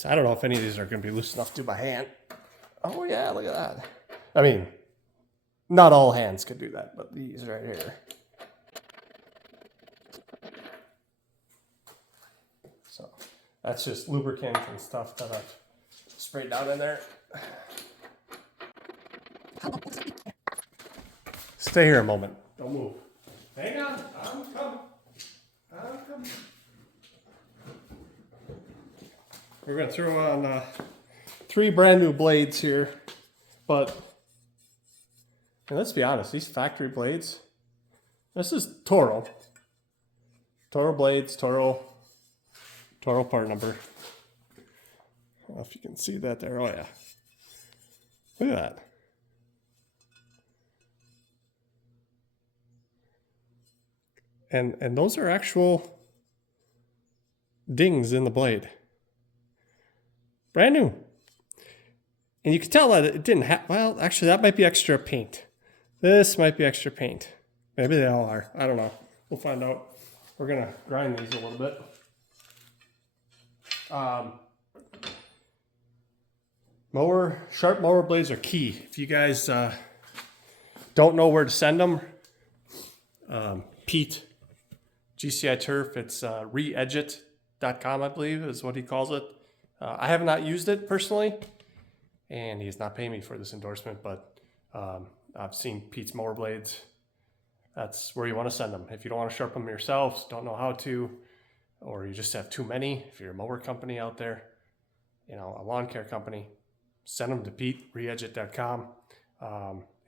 So I don't know if any of these are going to be loose enough to do by hand. Oh yeah, look at that. I mean, not all hands could do that, but these right here. So that's just lubricant and stuff that I've sprayed down in there. Stay here a moment. Don't move. Hang on. I'm coming. I'm coming. We're going to throw on 3 brand new blades here. But and let's be honest, these factory blades, this is Toro. Toro blades, Toro part number. I don't know if you can see that there. Oh yeah. Look at that. And those are actual dings in the blade. Brand new. And you can tell that it didn't have, well, actually that might be extra paint. This might be extra paint. Maybe they all are. I don't know. We'll find out. We're going to grind these a little bit. Sharp mower blades are key. If you guys don't know where to send them, Pete, GCI Turf, it's reedgeit.com, I believe is what he calls it. I have not used it personally, and he's not paying me for this endorsement, but I've seen Pete's mower blades. That's where you want to send them. If you don't want to sharpen them yourselves, don't know how to, or you just have too many, if you're a mower company out there, you know, a lawn care company, send them to Pete, reedgeit.com.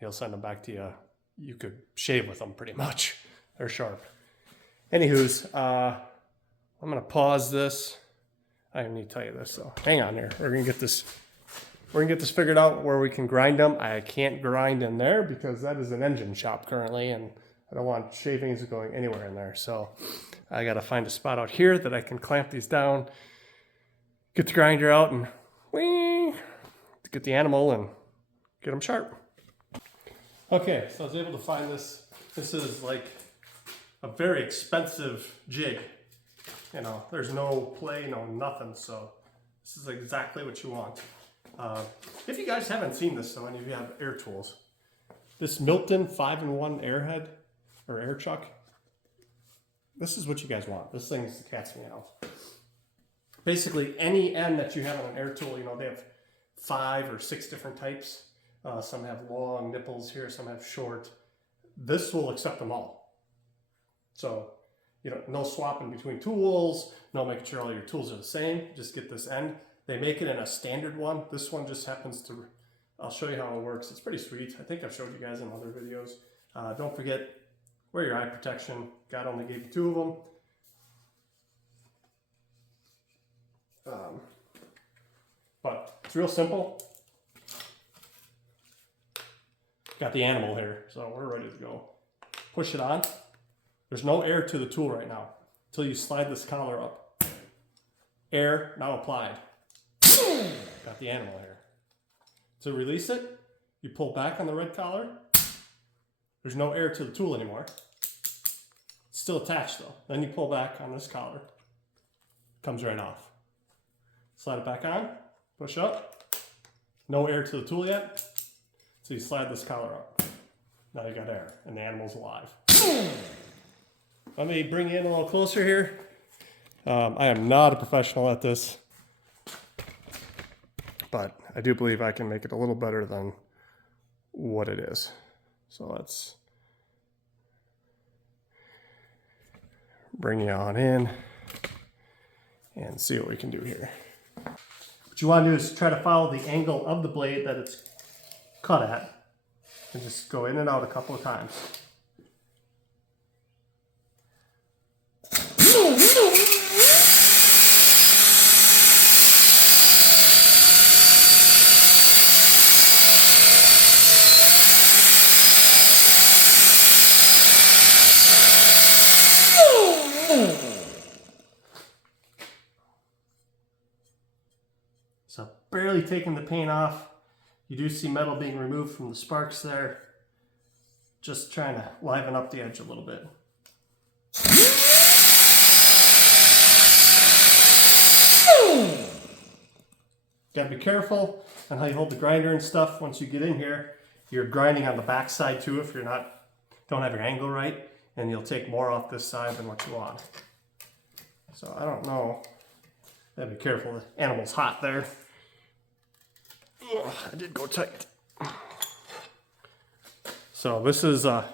He'll send them back to you. You could shave with them pretty much. They're sharp. Anywho's, I'm going to pause this. I need to tell you this, so hang on here. We're going to get this figured out where we can grind them. I can't grind in there because that is an engine shop currently, and I don't want shavings going anywhere in there. So I got to find a spot out here that I can clamp these down, get the grinder out, and get the animal and get them sharp. Okay, so I was able to find this. This is like a very expensive jig. You know, there's no play, no nothing. So this is exactly what you want. If you guys haven't seen this, so any of you have air tools, this Milton 5-in-1 airhead or air chuck, this is what you guys want. This thing's the cat's meow. Basically, any end that you have on an air tool, you know, they have 5 or 6 different types. Some have long nipples here, some have short. This will accept them all. So, you know, no swapping between tools, no making sure all your tools are the same. Just get this end. They make it in a standard one. This one just happens to, I'll show you how it works. It's pretty sweet. I think I've showed you guys in other videos. Don't forget, wear your eye protection. God only gave you 2 of them. But it's real simple. Got the animal here, so we're ready to go. Push it on. There's no air to the tool right now until you slide this collar up. Air now applied. Got the animal here. To release it, you pull back on the red collar. There's no air to the tool anymore. It's still attached though. Then you pull back on this collar. Comes right off. Slide it back on, push up. No air to the tool yet. So you slide this collar up. Now you got air and the animal's alive. Let me bring you in a little closer here. I am not a professional at this, but I do believe I can make it a little better than what it is. So let's bring you on in and see what we can do here. What you want to do is try to follow the angle of the blade that it's cut at and just go in and out a couple of times. So barely taking the paint off. You do see metal being removed from the sparks there. Just trying to liven up the edge a little bit. Gotta be careful on how you hold the grinder and stuff. Once you get in here, you're grinding on the back side too if you're don't have your angle right, and you'll take more off this side than what you want. So I don't know. Gotta be careful, the animal's hot there. Ugh, I did go tight. So this is a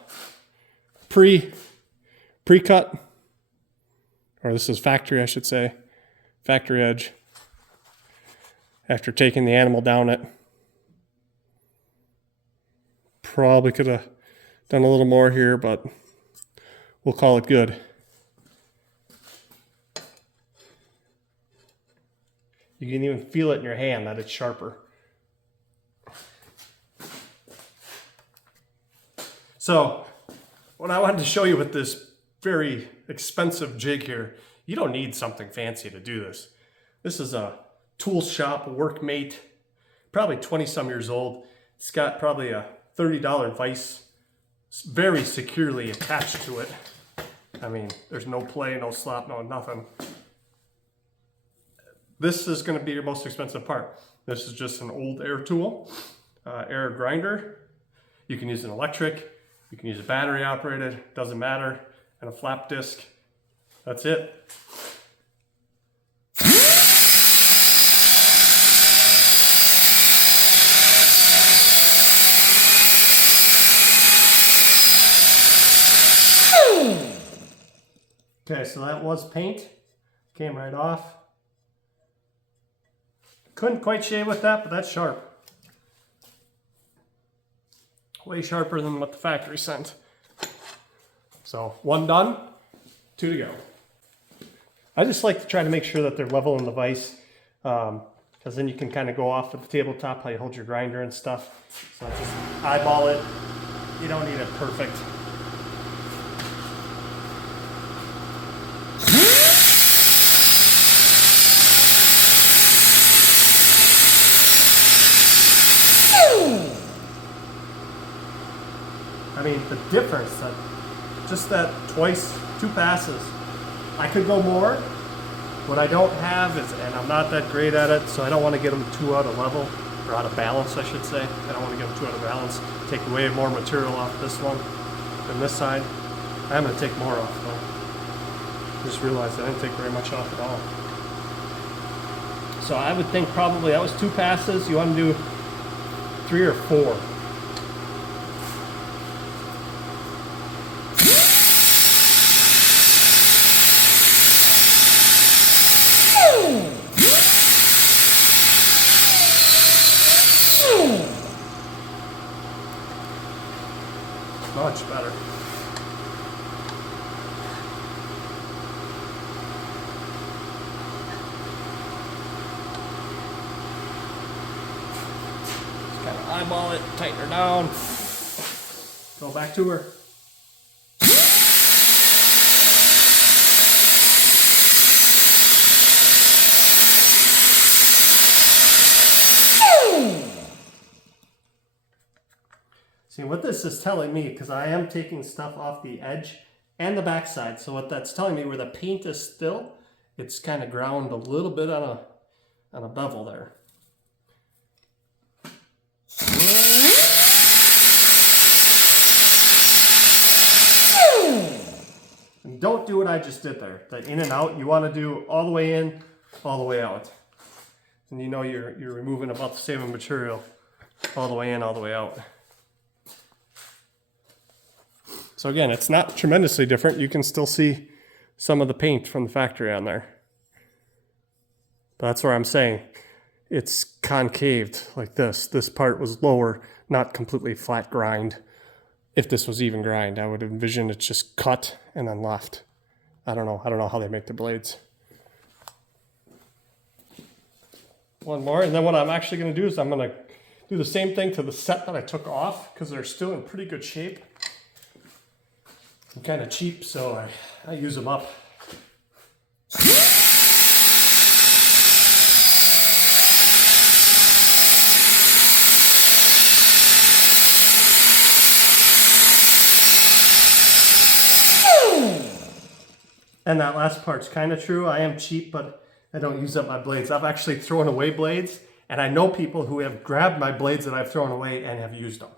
pre-cut, or this is factory, I should say, factory edge. After taking the animal down it, probably could have done a little more here, but we'll call it good. You can even feel it in your hand that it's sharper. So what I wanted to show you with this very expensive jig here, you don't need something fancy to do this. This is a tool shop workmate, probably 20 some years old. It's got probably a $30 vise very securely attached to it. I mean, there's no play, no slop, no nothing. This is going to be your most expensive part. This is just an old air tool, air grinder. You can use an electric, you can use a battery operated, doesn't matter, and a flap disc. That's it. Okay, so that was paint. Came right off. Couldn't quite shave with that, but that's sharp. Way sharper than what the factory sent. So 1 done, 2 to go. I just like to try to make sure that they're level in the vise, because then you can kind of go off at the tabletop how you hold your grinder and stuff. So I just eyeball it. You don't need it perfect. I mean, the difference, just that 2 passes. I could go more. What I don't have is, and I'm not that great at it, so I don't want to get them too out of level, or out of balance, I should say. I don't want to get them too out of balance. Take way more material off this one than this side. I'm going to take more off though. Just realized I didn't take very much off at all. So I would think probably that was 2 passes. You want to do 3 or 4. Much better. Just kind of eyeball it, tighten her down, go back to her. See, what this is telling me, because I am taking stuff off the edge and the backside, so what that's telling me, where the paint is still, it's kind of ground a little bit on a bevel there. And don't do what I just did there. That in and out, you want to do all the way in, all the way out. And you know you're removing about the same material all the way in, all the way out. So again, it's not tremendously different. You can still see some of the paint from the factory on there. But that's where I'm saying it's concaved like this. This part was lower, not completely flat grind. If this was even grind, I would envision it's just cut and then left. I don't know how they make the blades. One more, and then what I'm actually going to do is I'm going to do the same thing to the set that I took off, because they're still in pretty good shape. I'm kind of cheap, so I use them up. And that last part's kind of true. I am cheap, but I don't use up my blades. I've actually thrown away blades And I know people who have grabbed my blades that I've thrown away and have used them.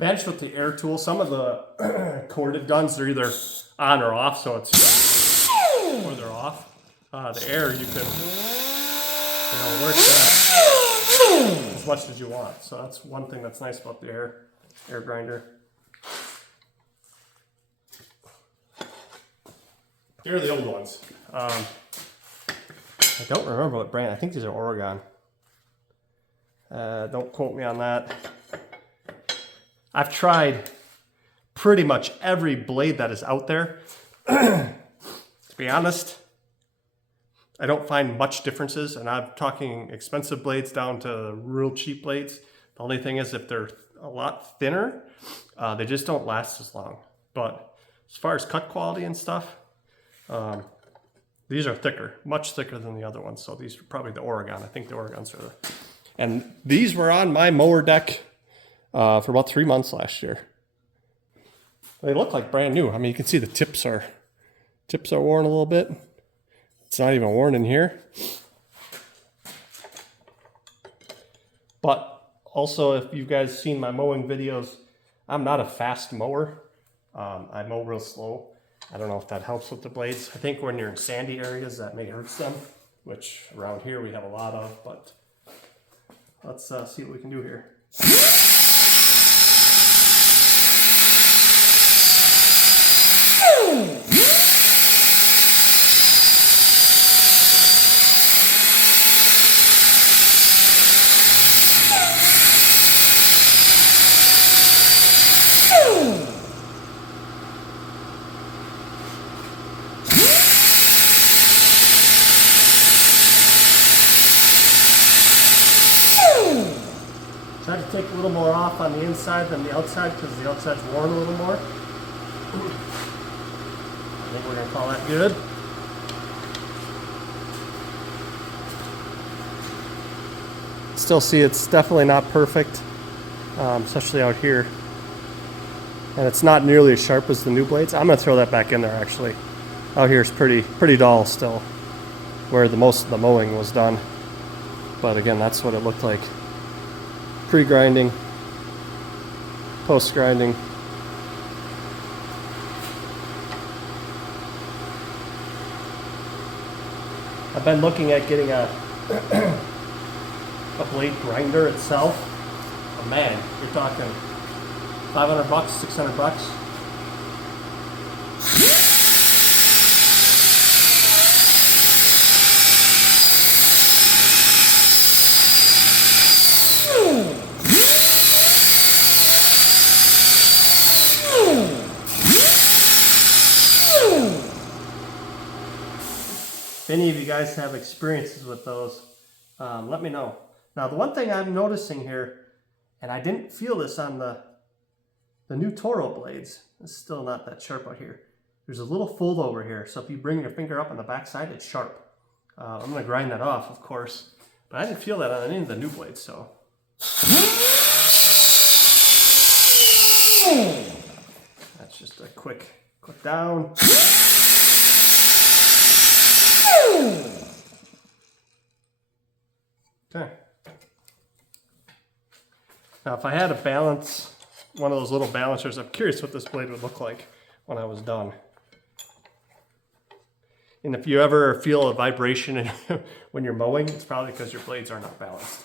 Advantage with the air tool, some of the corded guns, they're either on or off, so it's, or they're off. The air, you can, work that as much as you want. So that's one thing that's nice about the air grinder. Here are the old ones. I don't remember what brand. I think these are Oregon. Don't quote me on that. I've tried pretty much every blade that is out there. To be honest, I don't find much differences, and I'm talking expensive blades down to real cheap blades. The only thing is if they're a lot thinner, they just don't last as long. But as far as cut quality and stuff, these are thicker, much thicker than the other ones. So these are probably the Oregon. I think the Oregons are the... And these were on my mower deck for about 3 months last year. They look like brand new. I mean, you can see the tips are worn a little bit. It's not even worn in here. But also, if you guys seen my mowing videos, I'm not a fast mower. I mow real slow. I don't know if that helps with the blades. I think when you're in sandy areas, that may hurt them, which around here we have a lot of, but let's see what we can do here. Try to take a little more off on the inside than the outside because the outside's worn a little more. I think we're going to call that good. Still see it's definitely not perfect, especially out here. And it's not nearly as sharp as the new blades. I'm going to throw that back in there actually. Out here it's pretty dull still, where the most of the mowing was done. But again, that's what it looked like. Pre-grinding, post-grinding. I've been looking at getting a blade grinder itself. Oh man, you're talking $500, $600. If any of you guys have experiences with those, let me know. Now, the one thing I'm noticing here, and I didn't feel this on the new Toro blades, it's still not that sharp out here. There's a little fold over here, so if you bring your finger up on the back side, it's sharp. I'm going to grind that off, of course, but I didn't feel that on any of the new blades, so. That's just a quick down. Okay. Now, if I had to balance one of those little balancers, I'm curious what this blade would look like when I was done. And if you ever feel a vibration when you're mowing, it's probably because your blades are not balanced.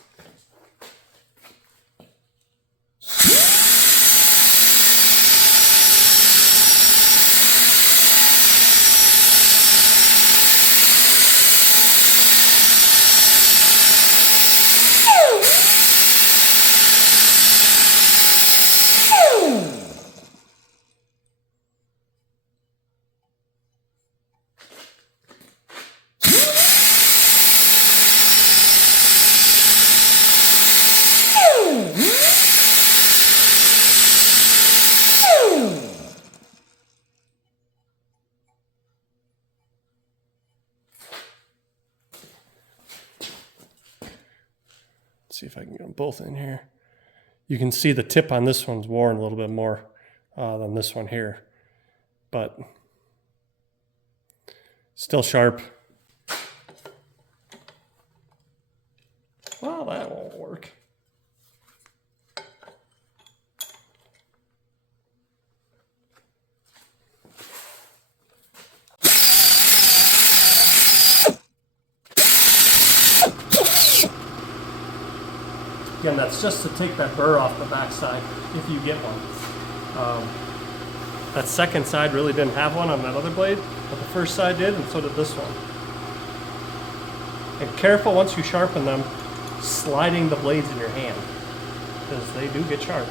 Let's see if I can get them both in here. You can see the tip on this one's worn a little bit more than this one here, but still sharp. Well, that won't work. Again, that's just to take that burr off the backside if you get one. That second side really didn't have one on that other blade, but the first side did, and so did this one. And careful once you sharpen them, sliding the blades in your hand, because they do get sharp.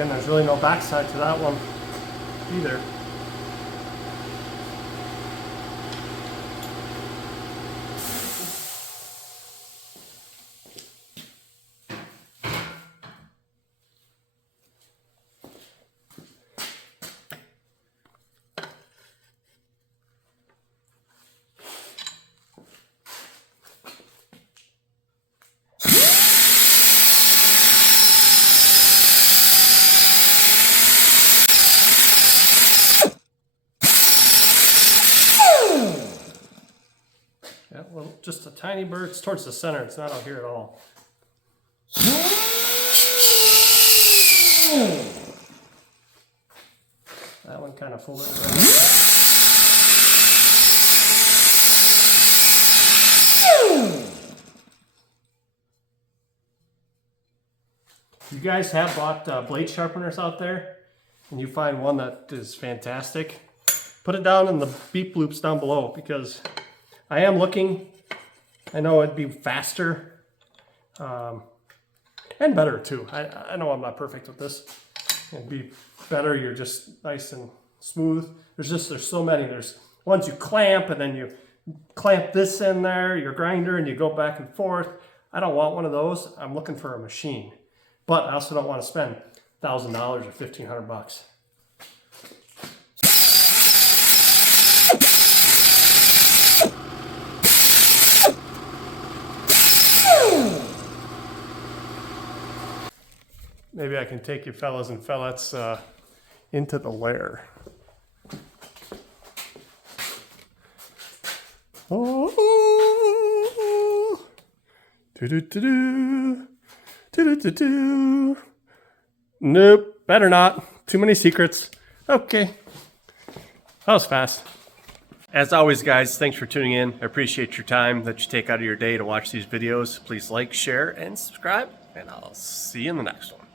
And there's really no backside to that one either. Yeah, well, just a tiny burr. It's towards the center. It's not out here at all. That one kind of folded around. You guys have bought blade sharpeners out there, and you find one that is fantastic, put it down in the beep loops down below, because I am looking. I know it'd be faster and better too. I know I'm not perfect with this. It'd be better. You're just nice and smooth. There's so many. There's ones you clamp, and then you clamp this in there, your grinder, and you go back and forth. I don't want one of those. I'm looking for a machine, but I also don't want to spend $1,000 or $1,500. Maybe I can take you fellas and fellettes into the lair. Oh, do-do-do-do, do-do-do-do. Nope, better not. Too many secrets. Okay, that was fast. As always, guys, thanks for tuning in. I appreciate your time that you take out of your day to watch these videos. Please like, share, and subscribe, and I'll see you in the next one.